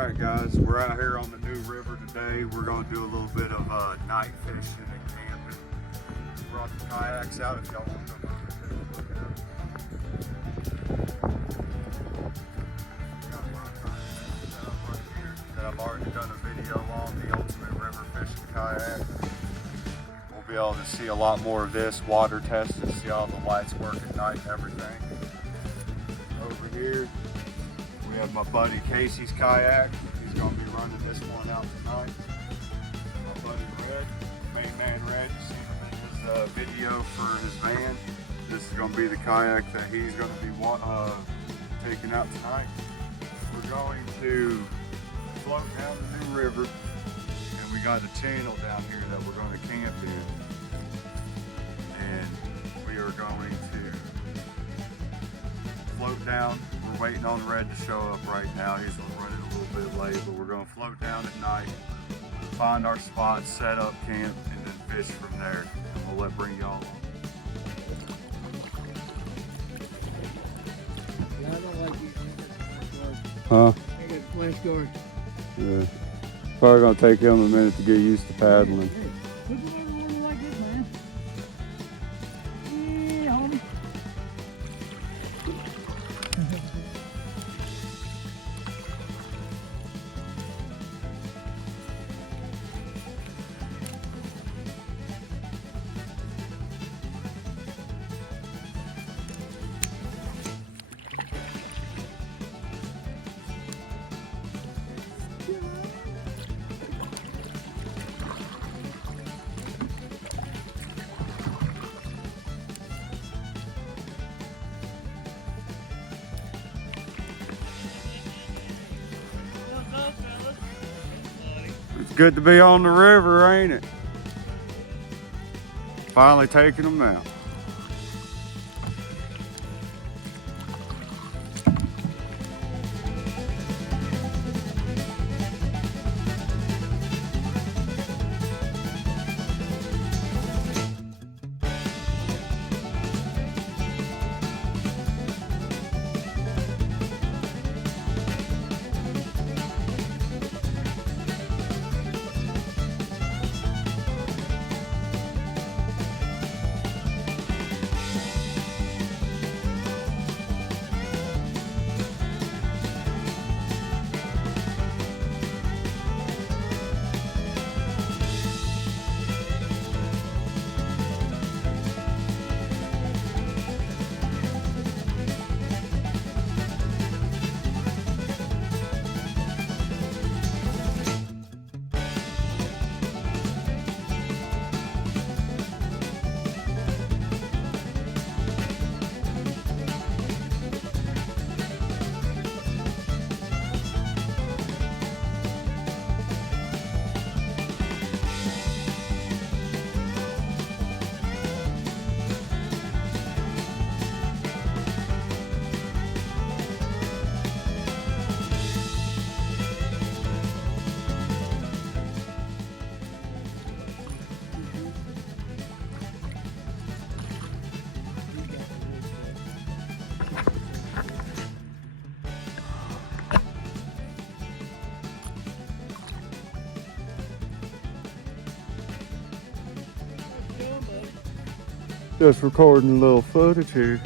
Alright guys, we're out here on the new river today. We're going to do a little bit of night fishing and camping. We brought the kayaks out if y'all want to come over and take a look at them. Got my kayak set up right here that I've already done a video on, the ultimate river fishing kayak. We'll be able to see a lot more of this, water tested, see all the lights work at night and everything. Over here, we have my buddy Casey's kayak. He's going to be running this one out tonight. My buddy Red, main man Red, you seen him in his video for his van. This is going to be the kayak that he's going to be taking out tonight. We're going to float down the new river, and we got a channel down here that we're going to camp in. And we are going to float down. We're waiting on Red to show up right now. He's running a little bit late, but we're going to float down at night, find our spot, set up camp, and then fish from there. And we'll bring y'all on. Yeah, I don't like these things. Huh? I got flash guard. Yeah. Probably going to take him a minute to get used to paddling. Hey, put it on when you like this, man. Yeah, homie. It's good to be on the river, ain't it? Finally taking them out. Just recording a little footage here.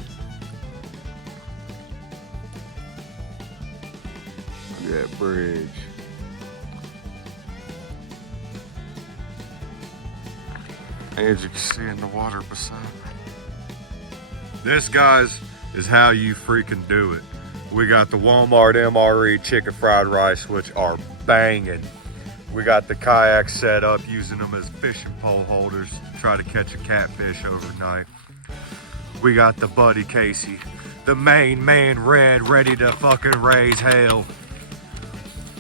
Look at that bridge. As you can see in the water beside me. This, guys, is how you freaking do it. We got the Walmart MRE chicken fried rice, which are banging. We got the kayak set up, using them as fishing pole holders to try to catch a catfish overnight. We got the buddy Casey, the main man Red, ready to fucking raise hell.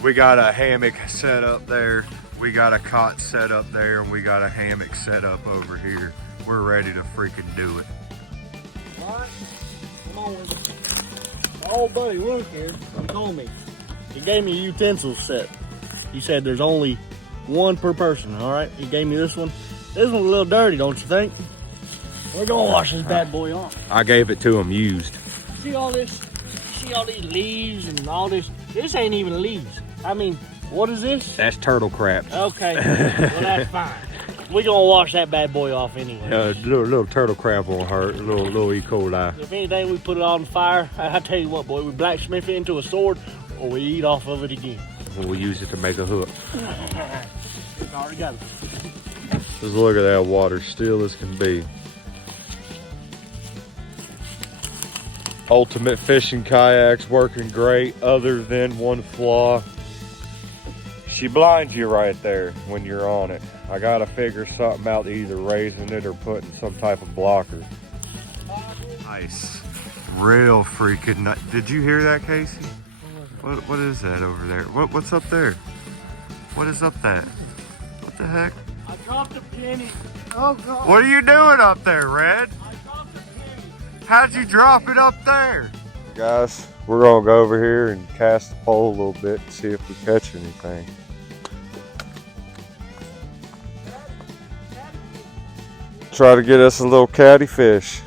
We got a hammock set up there. We got a cot set up there, and we got a hammock set up over here. We're ready to freaking do it. All right, come on with it. My old buddy Luke here, he told me. He gave me a utensil set. He said there's only one per person, all right? He gave me this one. This one's a little dirty, don't you think? We're gonna wash this bad boy off. I gave it to him used. See all this? See all these leaves and all this? This ain't even leaves. I mean, what is this? That's turtle crap. Okay, well that's fine. We gonna wash that bad boy off anyway. Little turtle crap won't hurt. Little E. coli. If anything, we put it on fire. I tell you what, boy, we blacksmith it into a sword, or we eat off of it again. We'll use it to make a hook. Already got it. Just look at that water, still as can be. Ultimate fishing kayaks working great, other than one flaw. She blinds you right there when you're on it. I gotta figure something out, either raising it or putting some type of blocker. Nice. Real freaking nice. Did you hear that, Casey? What is that over there? What's up there? What is up that? What the heck? I dropped a penny. Oh God. What are you doing up there, Red? I dropped a penny. How'd you drop it up there? Guys, we're gonna go over here and cast the pole a little bit and see if we catch anything. Try to get us a little catty fish.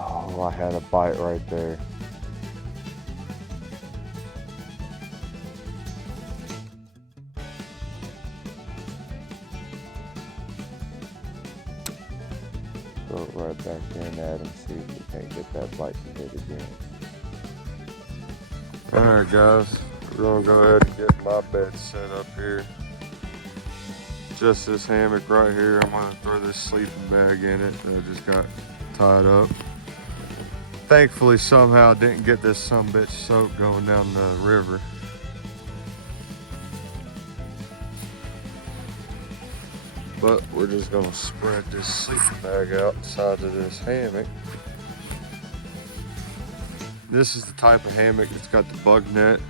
Oh, I had a bite right there. Throw it right back in at him, see if we can't get that bite to hit again. Alright guys, we're gonna go ahead and get my bed set up here. Just this hammock right here. I'm gonna throw this sleeping bag in it that I just got tied up. Thankfully, somehow didn't get this sumbitch soaked going down the river. But we're just gonna spread this sleeping bag out inside of this hammock. This is the type of hammock that's got the bug net.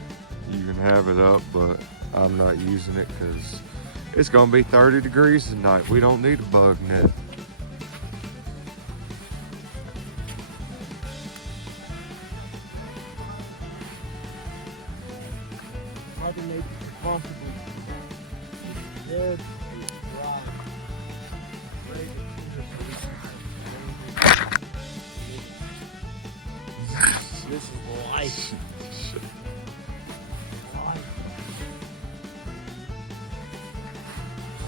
You can have it up, but I'm not using it because it's gonna be 30 degrees tonight. We don't need a bug net. I can make it comfortable. Good. This is life.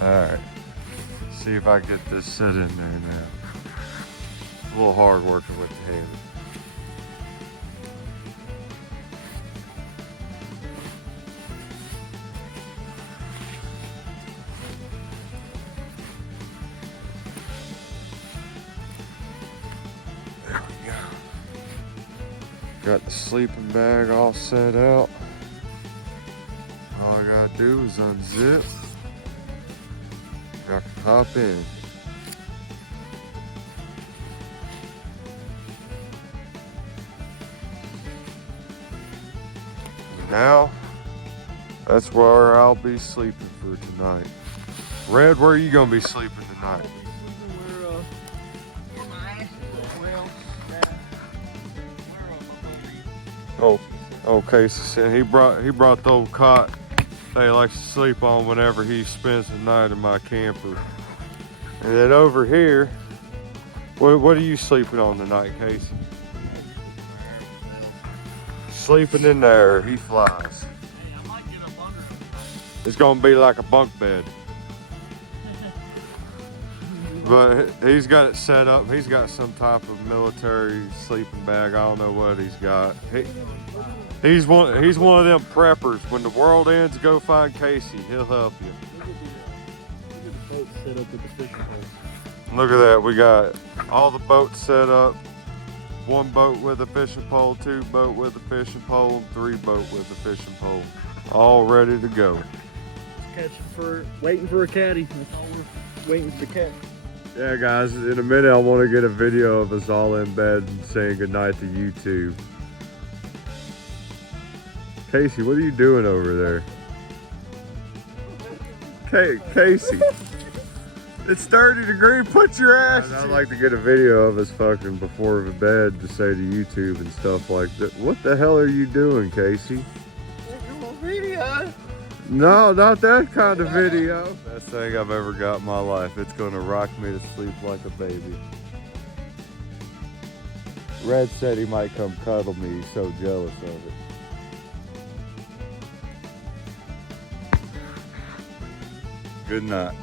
Alright, see if I get this set in there now. A little hard working with the hammer. There we go. Got the sleeping bag all set out. All I gotta do is unzip. I can hop in. Now, that's where I'll be sleeping for tonight. Red, where are you gonna be sleeping tonight? Oh, okay. So he brought the old cot that he likes to sleep on whenever he spends the night in my camper. And then over here, what are you sleeping on tonight, Casey? Sleeping in there, he flies. Hey, I might get up under him. It's gonna be like a bunk bed. But he's got it set up. He's got some type of military sleeping bag. I don't know what he's got. He's one of them preppers. When the world ends, go find Casey. He'll help you. Look at the boat set up with the fishing poles. Look at that. We got all the boats set up. 1 boat with a fishing pole, 2 boat with a fishing pole, and 3 boat with a fishing pole. All ready to go. Waiting for a caddy. That's all we're waiting to catch. Yeah, guys, in a minute I want to get a video of us all in bed and saying goodnight to YouTube. Casey, what are you doing over there? Casey, it's 30 degrees, put your ass. I'd like to get a video of us fucking before bed to say to YouTube and stuff like that. What the hell are you doing, Casey? Video. No, not that kind of video. Best thing I've ever got in my life. It's gonna rock me to sleep like a baby. Red said he might come cuddle me. He's so jealous of it. Good night.